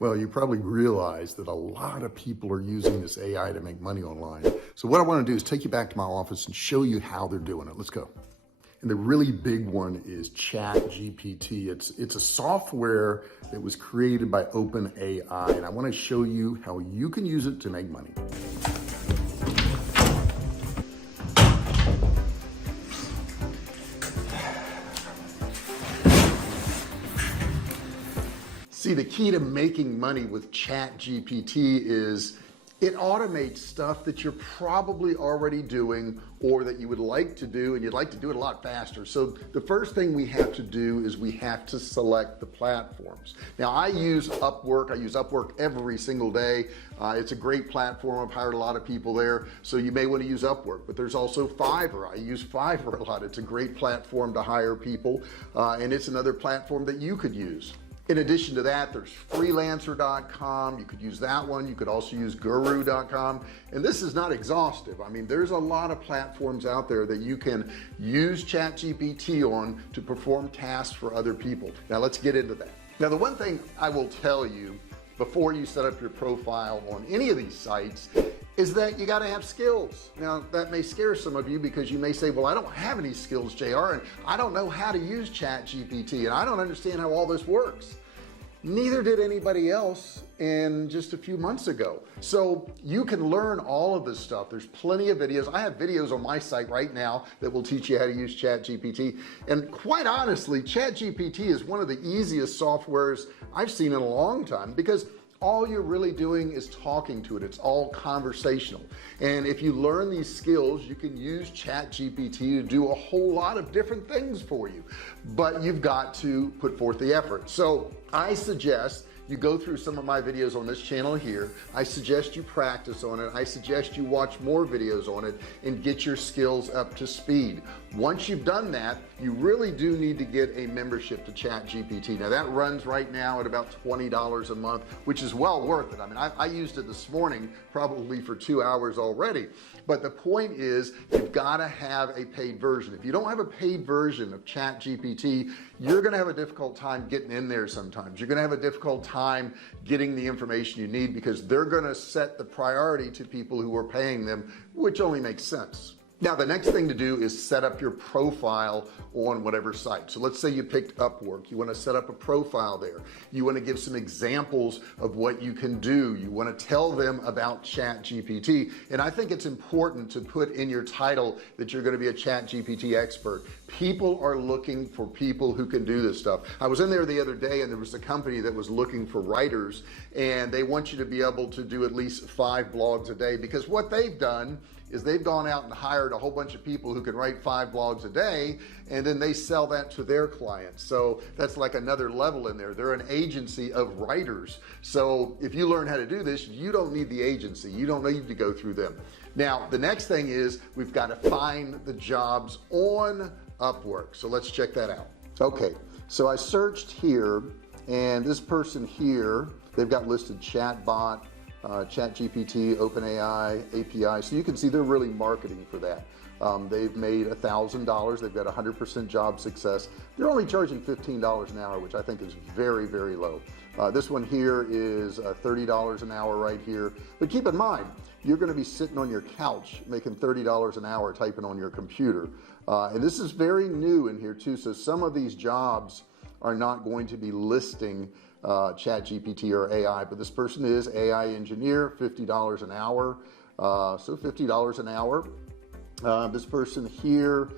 Well, you probably realize that a lot of people are using this AI to make money online. So what I want to do is take you back to my office and show you how they're doing it. Let's go. And the really big one is ChatGPT. It's a software that was created by OpenAI, and I want to show you how you can use it to make money. See, the key to making money with ChatGPT is it automates stuff that you're probably already doing or that you would like to do, and you'd like to do it a lot faster. So the first thing we have to do is we have to select the platforms. Now I use Upwork. I use Upwork every single day. It's a great platform. I've hired a lot of people there. So you may want to use Upwork, but there's also Fiverr. I use Fiverr a lot. It's a great platform to hire people. And it's another platform that you could use. In addition to that, there's freelancer.com. You could use that one. You could also use guru.com. And this is not exhaustive. I mean, there's a lot of platforms out there that you can use ChatGPT on to perform tasks for other people. Now let's get into that. Now, the one thing I will tell you before you set up your profile on any of these sites is that you got to have skills. Now that may scare some of you because you may say, well, I don't have any skills, JR, and I don't know how to use ChatGPT, and I don't understand how all this works. Neither did anybody else in just a few months ago. So you can learn all of this stuff. There's plenty of videos. I have videos on my site right now that will teach you how to use ChatGPT. And quite honestly, ChatGPT is one of the easiest softwares I've seen in a long time, because all you're really doing is talking to it. It's all conversational. And if you learn these skills, you can use ChatGPT to do a whole lot of different things for you, but you've got to put forth the effort. So I suggest you go through some of my videos on this channel here. I suggest you practice on it. I suggest you watch more videos on it and get your skills up to speed. Once you've done that, you really do need to get a membership to ChatGPT. Now that runs right now at about $20 a month, which is well worth it. I mean, I used it this morning probably for 2 hours already. But the point is, you've got to have a paid version. If you don't have a paid version of ChatGPT, you're going to have a difficult time getting in there sometimes. You're going to have a difficult time getting the information you need, because they're going to set the priority to people who are paying them, which only makes sense. Now the next thing to do is set up your profile on whatever site. So let's say you picked Upwork. You want to set up a profile there. You want to give some examples of what you can do. You want to tell them about ChatGPT. And I think it's important to put in your title that you're going to be a ChatGPT expert. People are looking for people who can do this stuff. I was in there the other day and there was a company that was looking for writers, and they want you to be able to do at least 5 blogs a day, because what they've done is they've gone out and hired a whole bunch of people who can write 5 blogs a day, and then they sell that to their clients. So that's like another level in there. They're an agency of writers. So if you learn how to do this, you don't need the agency. You don't need to go through them. Now the next thing is we've got to find the jobs on Upwork. So let's check that out. Okay, so I searched here, and this person here, they've got listed chatbot, ChatGPT, OpenAI, API. So you can see they're really marketing for that. They've made $1,000. They've got 100% job success. They're only charging $15 an hour, which I think is very, very low. This one here is $30 an hour right here. But keep in mind, you're going to be sitting on your couch making $30 an hour typing on your computer. And this is very new in here too. So some of these jobs are not going to be listing ChatGPT or AI, but this person is AI engineer, $50 an hour. So $50 an hour. This person here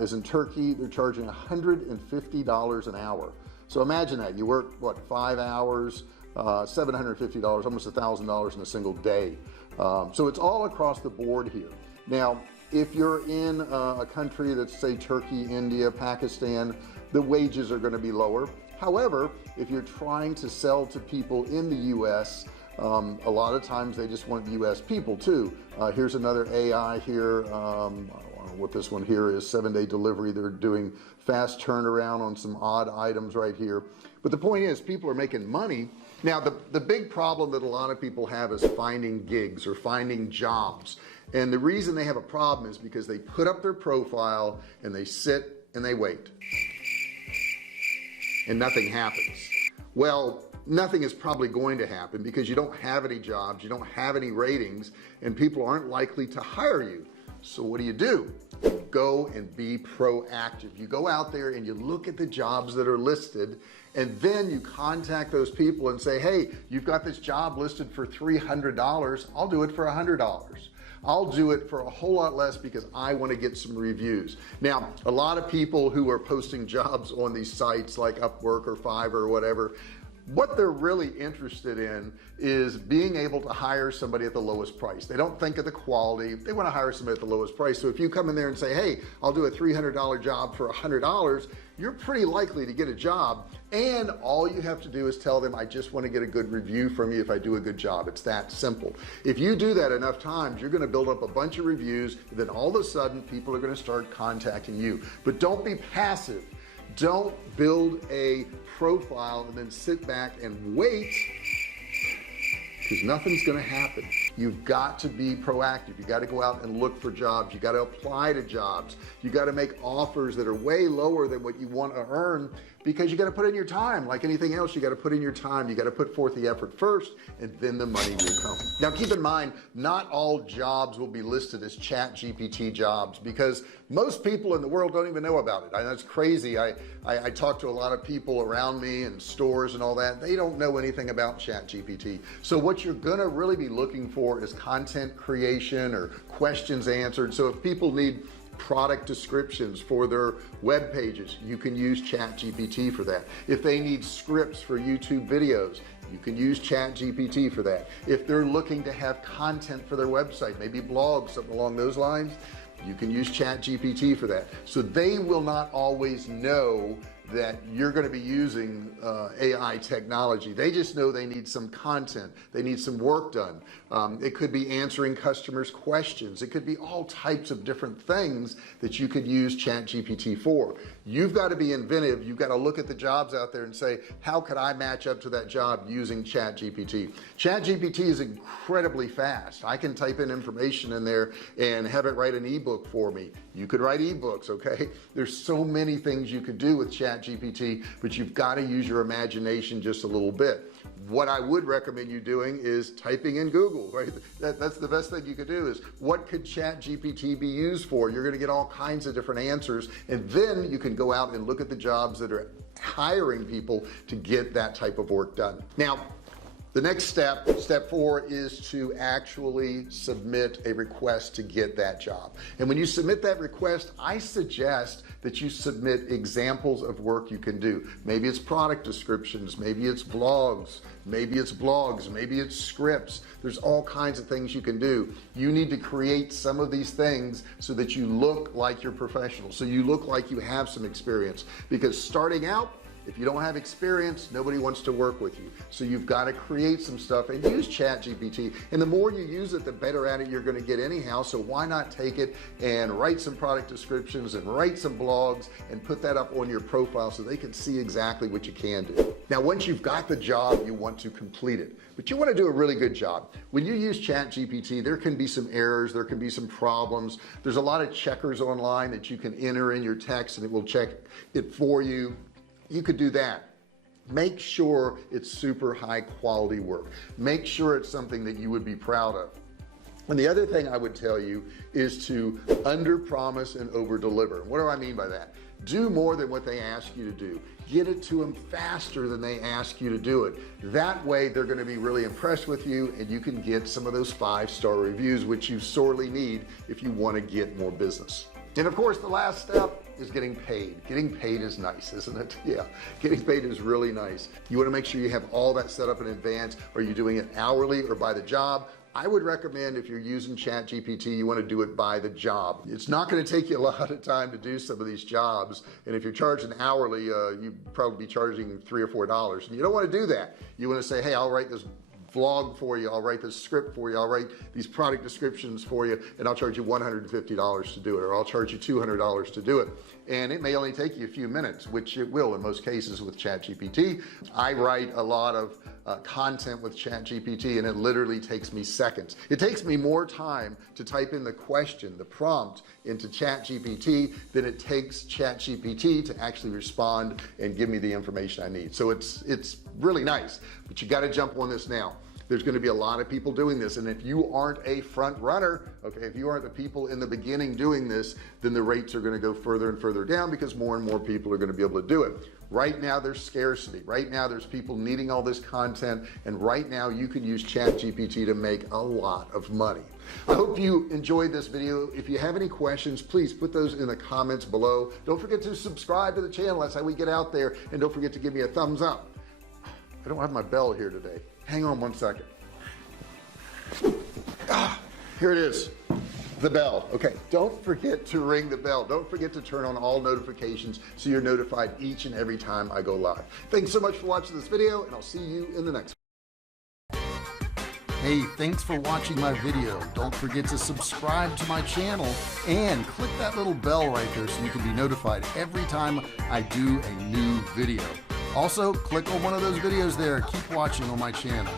is in Turkey. They're charging $150 an hour. So imagine that you work, what, 5 hours, $750, almost $1,000 in a single day. So it's all across the board here. Now, if you're in a country that's, say, Turkey, India, Pakistan, the wages are going to be lower. However, if you're trying to sell to people in the US, a lot of times they just want US people too. Here's another AI here. I don't know what this one here is, 7-day delivery. They're doing fast turnaround on some odd items right here. But the point is, people are making money. Now, the big problem that a lot of people have is finding gigs or finding jobs. And the reason they have a problem is because they put up their profile and they sit and they wait. And nothing happens. Well, nothing is probably going to happen because you don't have any jobs, you don't have any ratings, and people aren't likely to hire you. So what do? Go and be proactive. You go out there and you look at the jobs that are listed, and then you contact those people and say, hey, you've got this job listed for $300. I'll do it for $100. I'll do it for a whole lot less because I want to get some reviews. Now, a lot of people who are posting jobs on these sites like Upwork or Fiverr or whatever, what they're really interested in is being able to hire somebody at the lowest price. They don't think of the quality. They want to hire somebody at the lowest price. So if you come in there and say, hey, I'll do a $300 job for $100, you're pretty likely to get a job. And all you have to do is tell them, I just want to get a good review from you if I do a good job. It's that simple. If you do that enough times, you're going to build up a bunch of reviews, and then all of a sudden people are going to start contacting you. But don't be passive. Don't build a profile and then sit back and wait, because nothing's going to happen. You've got to be proactive. You got to go out and look for jobs. You got to apply to jobs. You got to make offers that are way lower than what you want to earn, because you got to put in your time. Like anything else, you got to put in your time. You got to put forth the effort first, and then the money will come. Now keep in mind, not all jobs will be listed as ChatGPT jobs, because most people in the world don't even know about it. That's crazy. I talk to a lot of people around me in stores and all that. They don't know anything about ChatGPT. So what you're gonna really be looking for is content creation or questions answered. So if people need product descriptions for their web pages, you can use ChatGPT for that. If they need scripts for YouTube videos, you can use ChatGPT for that. If they're looking to have content for their website, maybe blogs, something along those lines, you can use ChatGPT for that. So they will not always know that you're going to be using AI technology. They just know they need some content. They need some work done. It could be answering customers' questions. It could be all types of different things that you could use ChatGPT for. You've got to be inventive. You've got to look at the jobs out there and say, how could I match up to that job using ChatGPT? ChatGPT is incredibly fast. I can type in information in there and have it write an ebook for me. You could write ebooks, okay? There's so many things you could do with ChatGPT, but you've got to use your imagination just a little bit. What I would recommend you doing is typing in Google, right? That's the best thing you could do, is what could ChatGPT be used for? You're going to get all kinds of different answers, and then you can go out and look at the jobs that are hiring people to get that type of work done. Now, the next step 4, is to actually submit a request to get that job. And when you submit that request, I suggest that you submit examples of work you can do. Maybe it's product descriptions, maybe it's blogs, maybe it's scripts. There's all kinds of things you can do. You need to create some of these things so that you look like you're professional, so you look like you have some experience, because starting out, if you don't have experience, nobody wants to work with you. So you've got to create some stuff and use ChatGPT. And the more you use it, the better at it you're going to get anyhow. So why not take it and write some product descriptions and write some blogs and put that up on your profile so they can see exactly what you can do. Now, once you've got the job, you want to complete it, but you want to do a really good job. When you use ChatGPT, there can be some errors, there can be some problems. There's a lot of checkers online that you can enter in your text and it will check it for you. You could do that. Make sure it's super high quality work. Make sure it's something that you would be proud of. And the other thing I would tell you is to under promise and over deliver. What do I mean by that? Do more than what they ask you to do. Get it to them faster than they ask you to do it. That way they're going to be really impressed with you, and you can get some of those 5-star reviews, which you sorely need if you want to get more business. And of course, the last step is getting paid. Getting paid is nice, isn't it? Yeah, getting paid is really nice. You want to make sure you have all that set up in advance. Are you doing it hourly or by the job? I would recommend, if you're using ChatGPT, you want to do it by the job. It's not going to take you a lot of time to do some of these jobs, and if you're charging hourly, you'd probably be charging $3 or $4, and you don't want to do that. You want to say, hey, I'll write this vlog for you, I'll write the script for you, I'll write these product descriptions for you, and I'll charge you $150 to do it, or I'll charge you $200 to do it. And it may only take you a few minutes, which it will in most cases with ChatGPT. I write a lot of content with ChatGPT, and it literally takes me seconds. It takes me more time to type in the question, the prompt into ChatGPT than it takes ChatGPT to actually respond and give me the information I need. So it's really nice, but you got to jump on this now. There's going to be a lot of people doing this, and if you aren't a front runner, okay, if you aren't the people in the beginning doing this, then the rates are going to go further and further down because more and more people are going to be able to do it. Right now there's scarcity. Right now there's people needing all this content, and right now you can use ChatGPT to make a lot of money. I hope you enjoyed this video. If you have any questions, please put those in the comments below. Don't forget to subscribe to the channel. That's how we get out there, and don't forget to give me a thumbs up. I don't have my bell here today. Hang on one second. Here it is, the bell. Okay, don't forget to ring the bell. Don't forget to turn on all notifications so you're notified each and every time I go live. Thanks so much for watching this video, and I'll see you in the next one. Hey, thanks for watching my video. Don't forget to subscribe to my channel and click that little bell right there so you can be notified every time I do a new video. Also, click on one of those videos there. Keep watching on my channel.